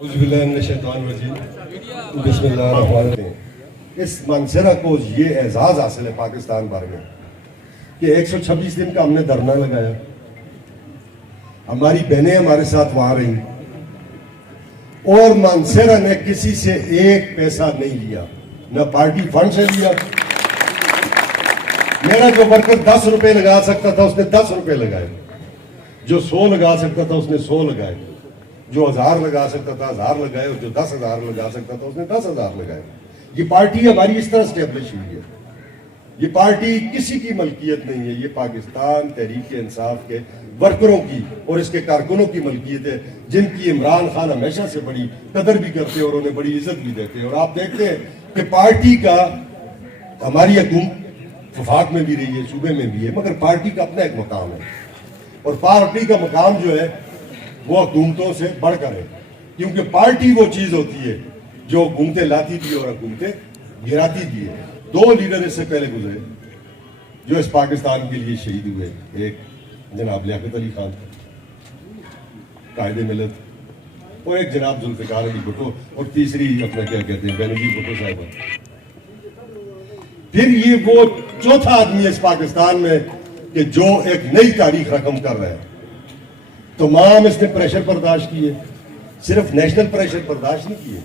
اس منظرہ کو یہ اعزاز حاصل ہے پاکستان بھر میں کہ 126 دن کا ہم نے دھرنا لگایا، ہماری بہنیں ہمارے ساتھ وہاں رہیں اور منصرہ نے کسی سے ایک پیسہ نہیں لیا، نہ پارٹی فنڈ سے لیا۔ میرا جو ورکر 10 روپے لگا سکتا تھا اس نے 10 روپے لگائے، جو 100 لگا سکتا تھا اس نے 100 لگائے، جو 1000 لگا سکتا تھا 1000 لگائے، اور جو 10,000 لگا سکتا تھا اس نے 10,000 لگائے۔ یہ پارٹی ہماری اس طرح اسٹیبلش ہوئی ہے، یہ پارٹی کسی کی ملکیت نہیں ہے، یہ پاکستان تحریک انصاف کے ورکروں کی اور اس کے کارکنوں کی ملکیت ہے، جن کی عمران خان ہمیشہ سے بڑی قدر بھی کرتے ہیں اور انہیں بڑی عزت بھی دیتے ہیں۔ اور آپ دیکھتے ہیں کہ پارٹی کا ہماری حکومت وفاق میں بھی رہی ہے، صوبے میں بھی ہے، مگر پارٹی کا اپنا ایک مقام ہے، اور پارٹی کا مقام جو ہے وہ حکومتوں سے بڑھ کر ہے، کیونکہ پارٹی وہ چیز ہوتی ہے جو حکومتیں لاتی بھی اور حکومتیں گراتی بھی ہے۔ 2 لیڈر اس سے پہلے گزرے جو اس پاکستان کے لیے شہید ہوئے، ایک جناب لیاقت علی خان قائد ملت، اور ایک جناب ذوالفقار علی بھٹو، اور تیسری اپنا کیا کہتے ہیں بینظیر بھٹو صاحبہ۔ پھر یہ وہ چوتھا آدمی ہے اس پاکستان میں کہ جو ایک نئی تاریخ رقم کر رہا ہے۔ تمام اس نے پریشر برداشت کیے، صرف نیشنل پریشر برداشت نہیں کیے،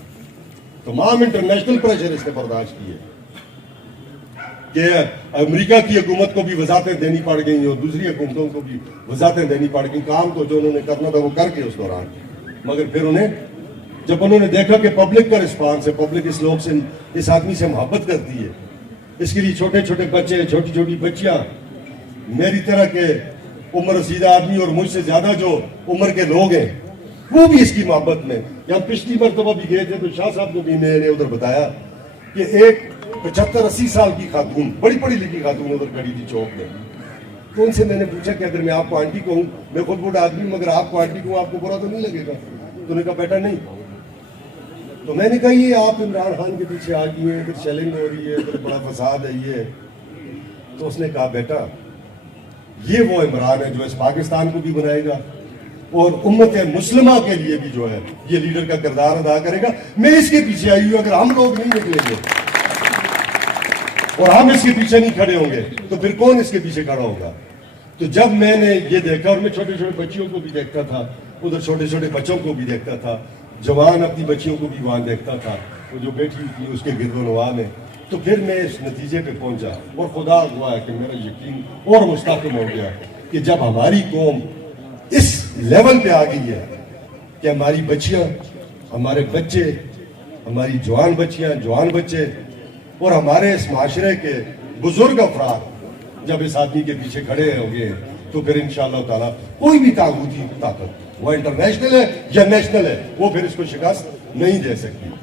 تمام انٹرنیشنل پریشر اس نے برداشت کیے کہ امریکہ کی حکومت کو بھی وضاحتیں دینی پڑ گئی اور دوسری حکومتوں کو بھی وضاحتیں دینی پڑ گئی۔ کام تو جو انہوں نے کرنا تھا وہ کر کے اس دوران، مگر پھر جب انہوں نے دیکھا کہ پبلک کا رسپانس ہے، پبلک اس لوگ سے، اس آدمی سے محبت کرتی ہے، اس کے لیے چھوٹے چھوٹے بچے، چھوٹی چھوٹی بچیاں، میری طرح کے عمر رسیدہ آدمی اور مجھ سے زیادہ جو عمر کے لوگ ہیں وہ بھی اس کی محبت میں۔ جب پچھلی مرتبہ بھی گئے تھے تو شاہ صاحب کو بھی میں نے ادھر بتایا کہ ایک 75-80 سال کی خاتون، بڑی پڑھی لکھی خاتون ادھر کھڑی تھی چوک میں، تو ان سے میں نے پوچھا کہ اگر میں آپ کو آنٹی کہوں، میں خود بوڑھا آدمی مگر آپ کو آنٹی کہوں آپ کو برا تو نہیں لگے گا؟ تو نے کہا بیٹا نہیں۔ تو میں نے کہا یہ آپ عمران خان کے پیچھے آ گئی ہیں، پھر شیلنگ ہو رہی ہے، پھر بڑا فساد ہے یہ۔ تو اس نے کہا بیٹا یہ وہ عمران ہے جو اس پاکستان کو بھی بنائے گا اور امت مسلمہ کے لیے بھی جو ہے یہ لیڈر کا کردار ادا کرے گا۔ میں اس کے پیچھے آئی ہوں، اگر ہم لوگ نہیں نکلیں گے اور ہم اس کے پیچھے نہیں کھڑے ہوں گے تو پھر کون اس کے پیچھے کھڑا ہوگا؟ تو جب میں نے یہ دیکھا، اور میں چھوٹے چھوٹے بچیوں کو بھی دیکھتا تھا ادھر، چھوٹے چھوٹے بچوں کو بھی دیکھتا تھا، جوان اپنی بچیوں کو بھی وہاں دیکھتا تھا، وہ جو بیٹھی تھی اس کے گرد و نواح میں، تو پھر میں اس نتیجے پہ پہنچا، اور خدا ہوا ہے کہ میرا یقین اور مستحکم ہو گیا کہ جب ہماری قوم اس لیول پہ آ گئی ہے کہ ہماری بچیاں، ہمارے بچے، ہماری جوان بچیاں، جوان بچے اور ہمارے اس معاشرے کے بزرگ افراد جب اس آدمی کے پیچھے کھڑے ہو گئے تو پھر انشاءاللہ تعالیٰ کوئی بھی طاغوتی طاقت، وہ انٹرنیشنل ہے یا نیشنل ہے، وہ پھر اس کو شکست نہیں دے سکتی۔